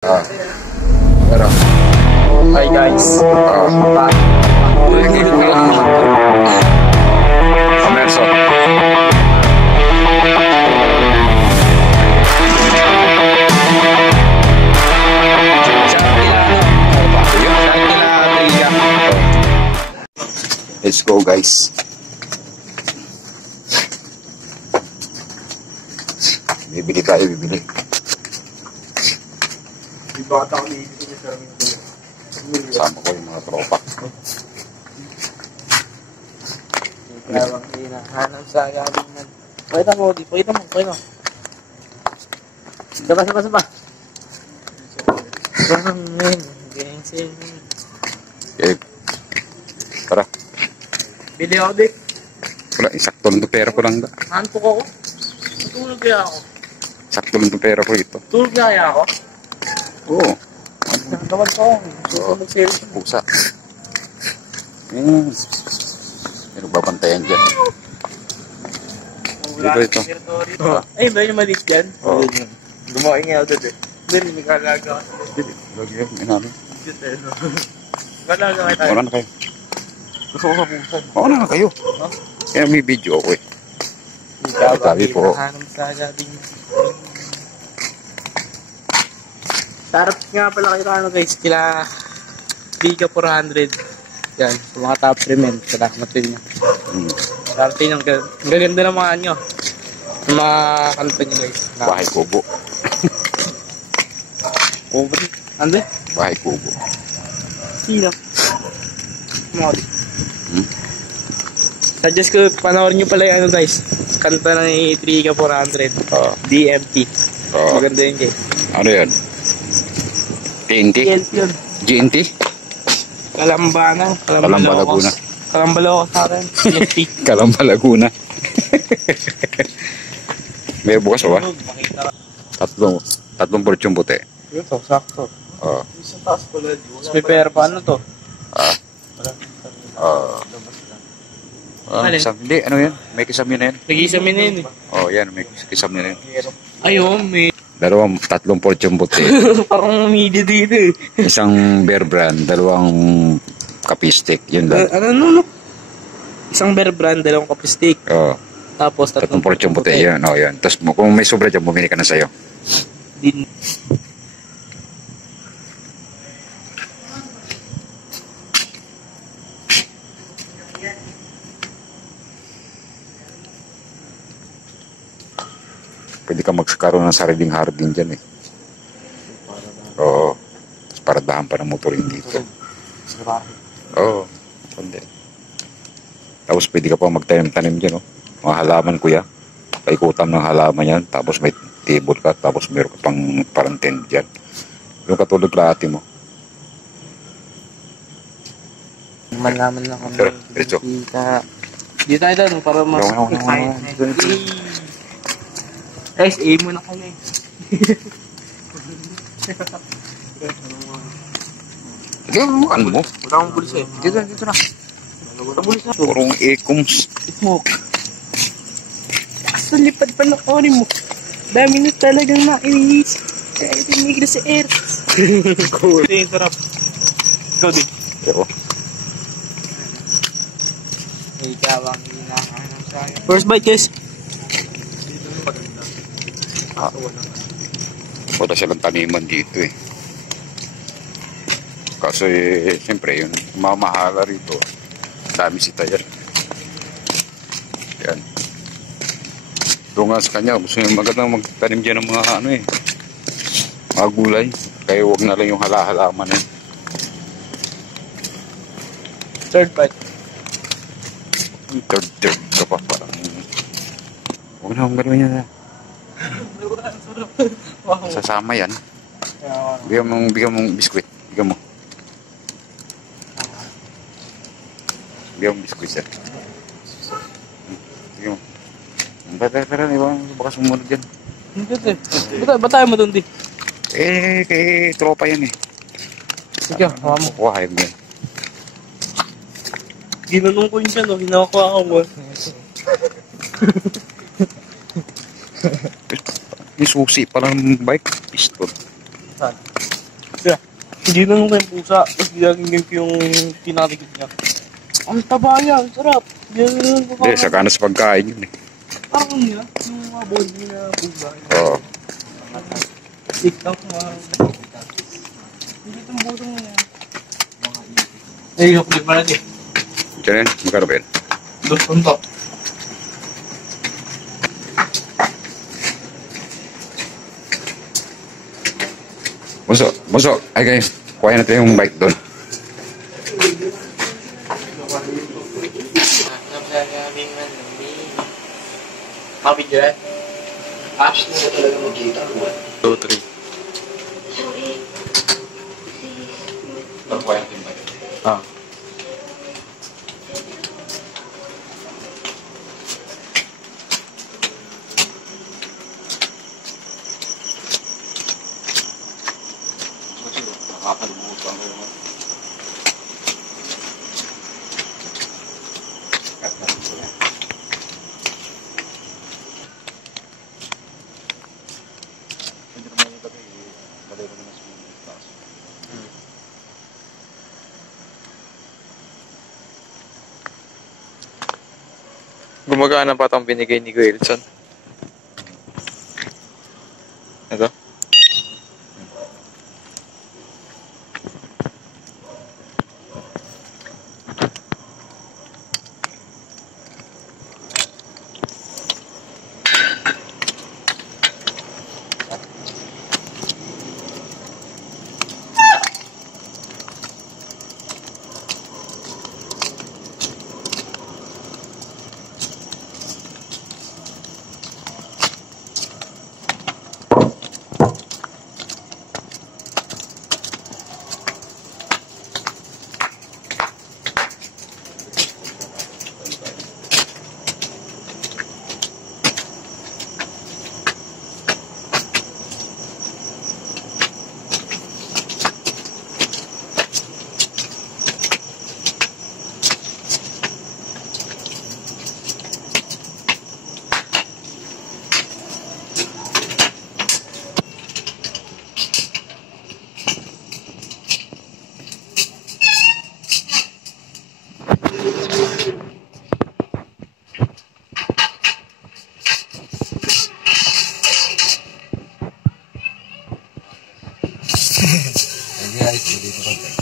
Pero, Hi guys. Amerso. Let's go guys. Bibili tayo, bibili. Kasama ko yung mga tropa. Kaya hinahanap sa galingan. Pakita mo, di. Pakita mo. Saba. Genshin. Okay. Tara. Bili ako, di. Wala, sakto lang ito pera ko lang. Antok ako. Tulog kaya ako. Sakto lang ito pera ko ito. Tulog kaya ako. Oo. Naman ko. Mag-sales. Pusa. May nagbabantayan dyan. Ito. Ay, ba yung maliit yan? Oo. Gumawa nga ako doon eh. Dali, may kalaga ka. Lagi yun, inamin. Kalaga ka tayo. Wala na kayo. Gusto ko sa pusa. Oo na kayo. Kaya may video ako eh. Sabi po. Hinahanap sa galing. Sarap nga pala kayo ano guys, kila Giga 400. Yan, sa mga top 3 men, salamat din nyo. Sarap din yung gaganda ng mga nyo. Yung mga kanta nyo guys. Bahay Kubo. Kubo? Ande? Bahay Kubo. Sino? Mga suggest ko, panoorin nyo pala yung ano guys. Kanta ng Giga 400. DMT. Maganda yun guys. Ano yan? TNT? yun. GNT? Kalamba Laguna. Kalamba Laguna sa akin. DMT. Kalamba Laguna. May bukas ba? Tatlong porsyong puti. Ito, sakto. Oo. Isang taas pala. May pera pa, ano to? Hindi, ano yan? May kisam yun yan. Nag-isamin na yun eh. Yan, may kisam yun yan. Ayun, may... Tatlong porsyong puti. Parang media dito eh. Isang Bear Brand, dalawang kapistik, yun lang. Ano? Isang Bear Brand, dalawang kapistik. Oo. Tapos Tatlong porsyong puti, yan. Yan. Tapos kung may sobra dyan, bumili ka na sa'yo. Din. Pwede ka magkaroon ng sariling hardin dyan eh. Oo. Tapos paradahan pa ng motorin dito. Oo. Kundi. Tapos pwede ka pa magtanim-tanim dyan, oh. Mga halaman, kuya. Paikutan ng halaman yan. Tapos may table ka. Tapos meron ka pang parang tent dyan. Yung katulad lahat mo. Malaman lang kami. Pero, ito. Dito tayo doon para mas-excited. Guys, aim mo na kayo eh. Ano mo? Wala akong bulis eh. Dito na. Wala bulis na. Purong ekoms. Smoke. Asa lipad pa na kunin mo. Dami na talagang nainis. Kaya tinigil sa air. Cool. Ito yung sarap. Ikaw din. Pero, ikaw ang hinahanap sa akin. First bite guys. wala silang taniman dito eh. Kasi, siyempre, yung mamahala rito, dami sita yan. Yan. Doon nga sa kanya, gusto nyo magandang magtanim dyan ng mga ano eh, mga gulay. Kaya huwag na lang yung hala-halaman eh. Third bite. Third ka pa parang. Huwag na akong gano'n yan. Sasama yan. Bigyan mong biskwit. Bigyan mo biskwit yan. Bigyan mo. Tara, baka sumunod yan. Ba't tayo mo doon di? Kay tropa yan eh. Sige, hawa mo. Kuha mo yan. Ginanong ko yun siya, no? Hinakuha ko. May susi pa lang bike. Pistol. Saan? Yeah. Hindi na nung yung pusa. Tapos ginagingin ko yung tinatigid niya. Ang taba niya, ang sarap. Hindi, saka na sa pagkain yun eh. Parang niya, yung mga body na pusa. Oo. TikTok mga... Hindi itong buto mo niya. Eh, yung clip pala siya. Diyan yun, magkano ba yun? 2 punto. Bunso, ay kayo, kuha natin yung bike doon. Mabidyo eh? Apps Gusto mo talaga magkita. 2, 3. Sorry. Pero kuha natin yung bike. Ah. Nakakalimutan ko yun. Gumagana pa itong binigay ni Wilson. Ito. Ay, guys, dito ka.